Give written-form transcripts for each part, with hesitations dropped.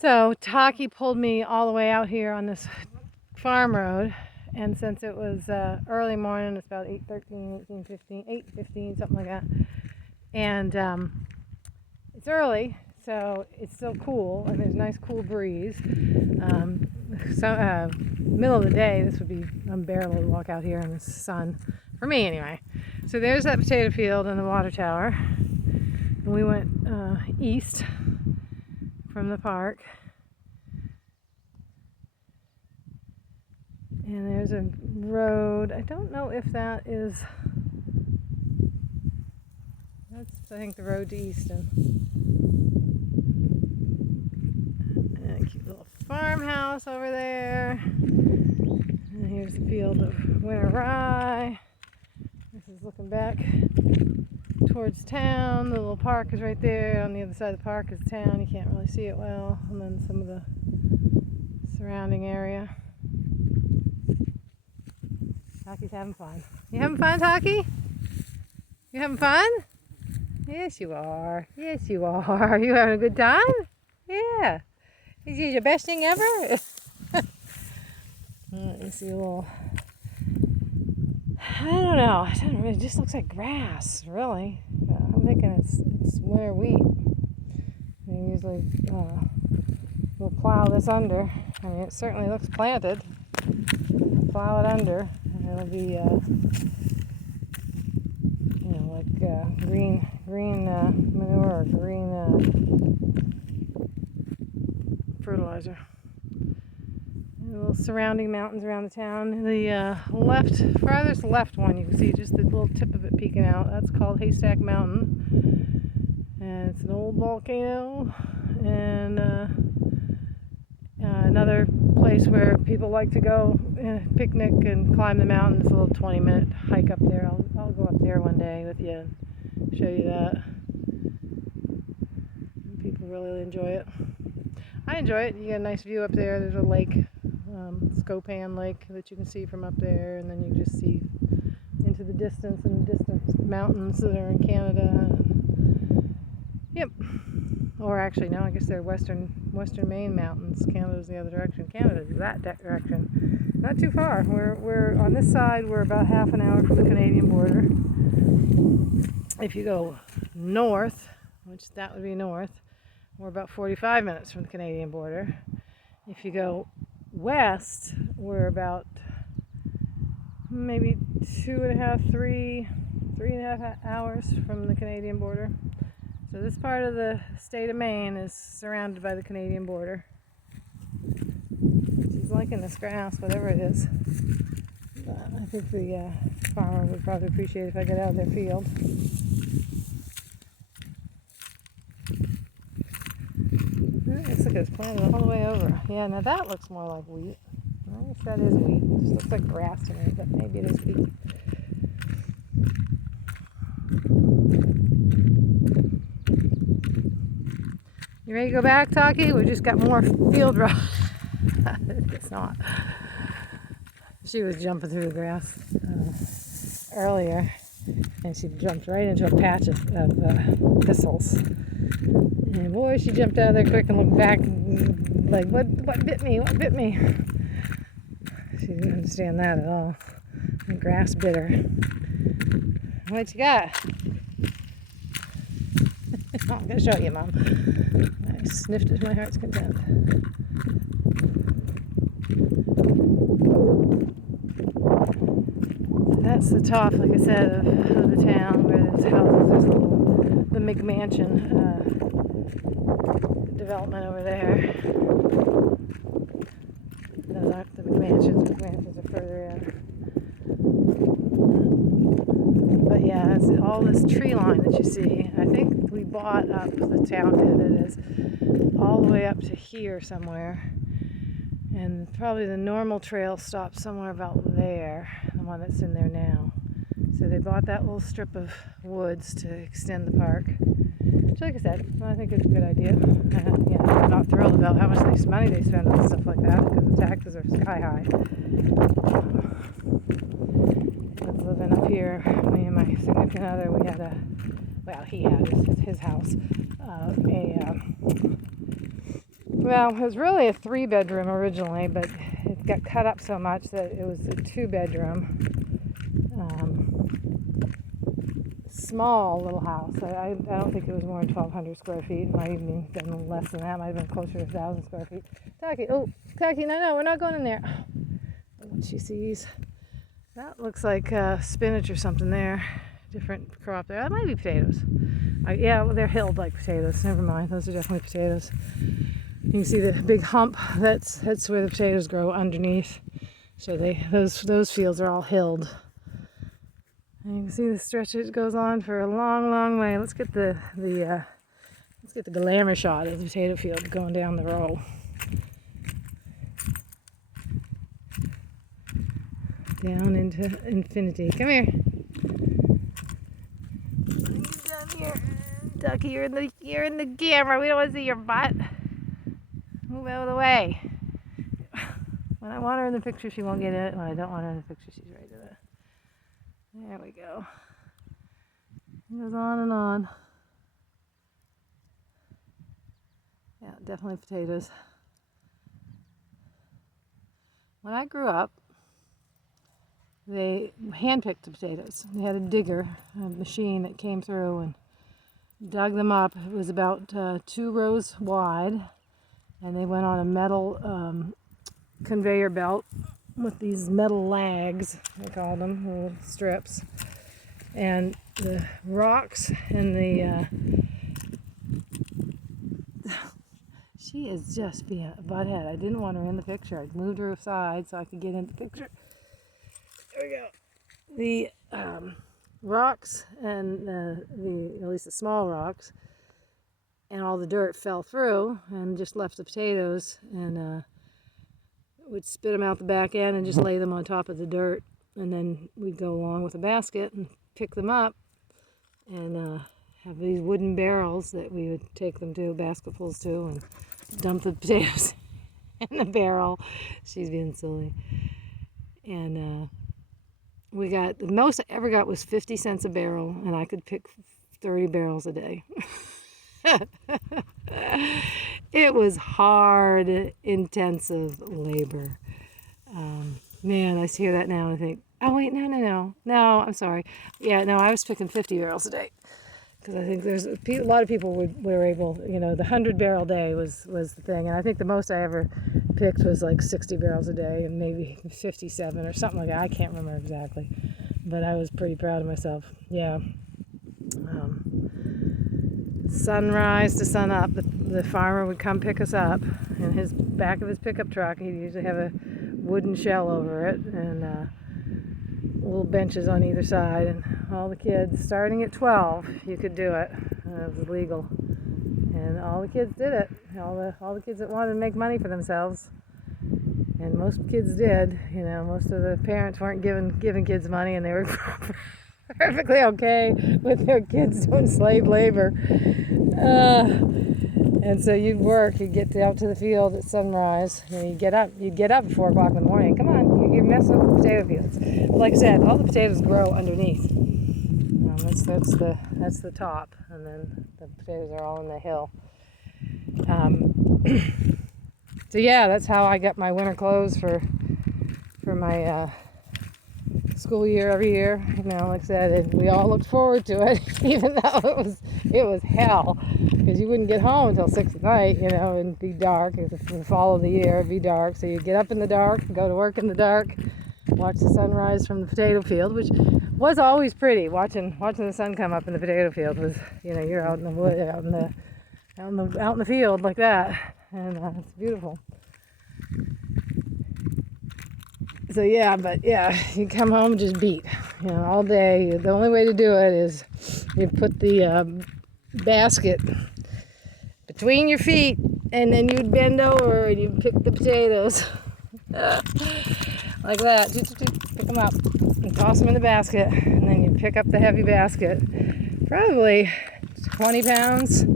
So Taki pulled me all the way out here on this farm road, and since it was early morning, it's about 8:13, 18:15, 8:15, something like that, and it's early, so it's still cool, and there's a nice cool breeze. Middle of the day, this would be unbearable to walk out here in the sun, for me anyway. So there's that potato field and the water tower, and we went east from the park. And there's a road. I don't know if that's I think the road to Easton. And a cute little farmhouse over there. And here's the field of winter rye. This is looking back towards town. The little park is right there. On the other side of the park is town. You can't really see it well. And then some of the surrounding area. Taki's having fun. You having fun, Taki? You having fun? Yes, you are. Yes, you are. You having a good time? Yeah. Is this your best thing ever? Let me see a little. I don't know. It just looks like grass, really. I'm thinking it's winter wheat. We usually we'll plow this under. I mean, it certainly looks planted. Plow it under, and it'll be like green manure or green fertilizer. And little surrounding mountains around the town. The farthest left one, you can see just the little tip of it peeking out. That's called Haystack Mountain, and it's an old volcano. And another place where people like to go picnic and climb the mountain. It's a little 20-minute hike up there. I'll go up there one day with you and show you that. People really enjoy it. I enjoy it. You get a nice view up there. There's a lake, Scopan Lake, that you can see from up there, and then you just see into the distance and the distant mountains that are in Canada. Yep. Or actually, no, I guess they're western Maine mountains. Canada's the other direction. Canada's that direction. Not too far. We're on this side. We're about half an hour from the Canadian border. If you go north, which that would be north, we're about 45 minutes from the Canadian border. If you go west, we're about maybe 3.5 hours from the Canadian border. So this part of the state of Maine is surrounded by the Canadian border. She's liking this grass, whatever it is. But I think the farmer would probably appreciate if I got out of their field. Looks like it's planted all the way over. Yeah, now that looks more like wheat. I guess that is wheat. It just looks like grass to me, but maybe it is wheat. You ready to go back, Taki? We just got more field rock. It's not. She was jumping through the grass earlier, and she jumped right into a patch of thistles. And boy, she jumped out of there quick and looked back, like, what bit me? What bit me? She didn't understand that at all. The grass bit her. What you got? I'm going to show you, Mom. I sniffed it to my heart's content. That's the top, like I said, of the town where there's houses. There's the McMansion development over there. Those aren't the McMansions. The McMansions are further in. But yeah, it's all this tree line that you see. I think we bought up, the town did it, is all the way up to here somewhere. And probably the normal trail stops somewhere about there, the one that's in there now. So they bought that little strip of woods to extend the park. Which, like I said, I think it's a good idea. I'm not thrilled about how much money they spend on stuff like that because the taxes are sky high. Living up here, me and my significant other, we had he had his house, Well, it was really a 3-bedroom originally, but it got cut up so much that it was a 2-bedroom. Small little house. I don't think it was more than 1,200 square feet. It might even have been less than that. It might have been closer to 1,000 square feet. Taki, no, we're not going in there. What she sees. That looks like spinach or something there. Different crop there. That might be potatoes. Yeah, well, they're hilled like potatoes. Never mind. Those are definitely potatoes. You can see the big hump. That's where the potatoes grow underneath. So those fields are all hilled. And you can see the stretch it goes on for a long, long way. Let's get the glamour shot of the potato field going down the row. Down into infinity. Come here. Down here. Ducky, you're in the camera. We don't want to see your butt. Move out of the way. When I want her in the picture, she won't get in it. When I don't want her in the picture, she's right in it. There we go. It goes on and on. Yeah, definitely potatoes. When I grew up, they handpicked the potatoes. They had a digger, a machine that came through and dug them up. It was about 2 rows wide, and they went on a metal conveyor belt with these metal lags, they called them, little strips. And the rocks and the... she is just being a butthead. I didn't want her in the picture. I moved her aside so I could get in the picture. There we go. The rocks and at least the small rocks and all the dirt fell through and just left the potatoes, and would spit them out the back end and just lay them on top of the dirt, and then we'd go along with a basket and pick them up and have these wooden barrels that we would take them to, basketfuls to, and dump the potatoes in the barrel. She's being silly. And we got, the most I ever got was 50 cents a barrel, and I could pick 30 barrels a day. It was hard, intensive labor. Man, I hear that now and I think, oh wait, no, I'm sorry. Yeah, no, I was picking 50 barrels a day. Because I think there's a lot of people were able, the 100-barrel day was the thing. And I think the most I ever picked was like 60 barrels a day, and maybe 57 or something like that. I can't remember exactly. But I was pretty proud of myself. Yeah. Sunrise to sun up, the farmer would come pick us up. In his back of his pickup truck, he'd usually have a wooden shell over it, and little benches on either side, and all the kids, starting at 12, you could do it. It was legal, and all the kids did it. All the kids that wanted to make money for themselves, and most kids did. Most of the parents weren't giving kids money, and they were perfectly okay with their kids doing slave labor. And so you'd get out to the field at sunrise, and you'd get up at 4 o'clock in the morning. Come on, you're messing with the potato fields. Like I said, all the potatoes grow underneath. That's the top, and then the potatoes are all in the hill. So yeah, that's how I got my winter clothes for my school year every year. Like I said, and we all looked forward to it, even though it was hell, because you wouldn't get home until 6 at night, and be dark. If the fall of the year, it'd be dark, so you get up in the dark, go to work in the dark, watch the sunrise from the potato field, which was always pretty. Watching the sun come up in the potato field was, you're out in the wood, out in the field like that, and it's beautiful. So yeah, you come home and just beat, all day. The only way to do it is you put the basket between your feet, and then you'd bend over and you'd pick the potatoes like that. Pick them up and toss them in the basket, and then you pick up the heavy basket, probably 20 pounds.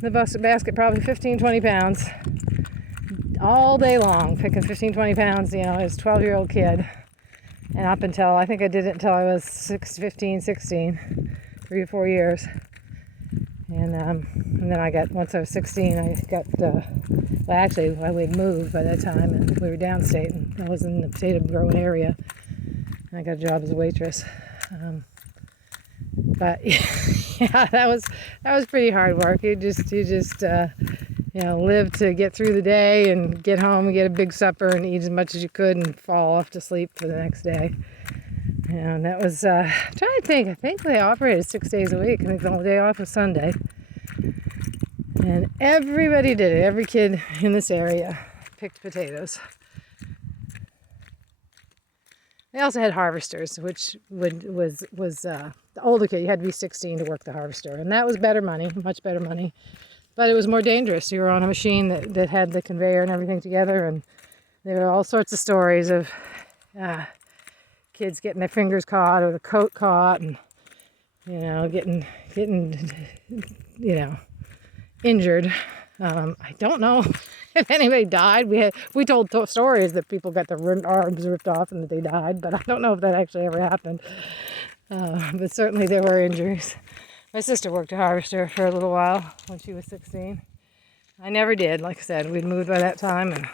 The basket probably 15, 20 pounds. All day long, picking 15, 20 pounds, as a 12-year-old kid. And up until, I think I did it until I was 15, 16, 3 or 4 years. And then once I was 16, I got, well, actually, I had moved by that time, and we were downstate, and I was in the potato growing area, and I got a job as a waitress. But yeah, that was pretty hard work. You just live to get through the day and get home and get a big supper and eat as much as you could and fall off to sleep for the next day. And that was, I'm trying to think, I think they operated 6 days a week. I think the only day off was Sunday. And everybody did it. Every kid in this area picked potatoes. They also had harvesters, which was the older kid. You had to be 16 to work the harvester. And that was better money, much better money. But it was more dangerous. You were on a machine that had the conveyor and everything together. And there were all sorts of stories of kids getting their fingers caught or the coat caught and, getting injured. I don't know if anybody died. We told stories that people got their arms ripped off and that they died, but I don't know if that actually ever happened. But certainly there were injuries. My sister worked a harvester for a little while when she was 16. I never did. Like I said, we'd moved by that time, and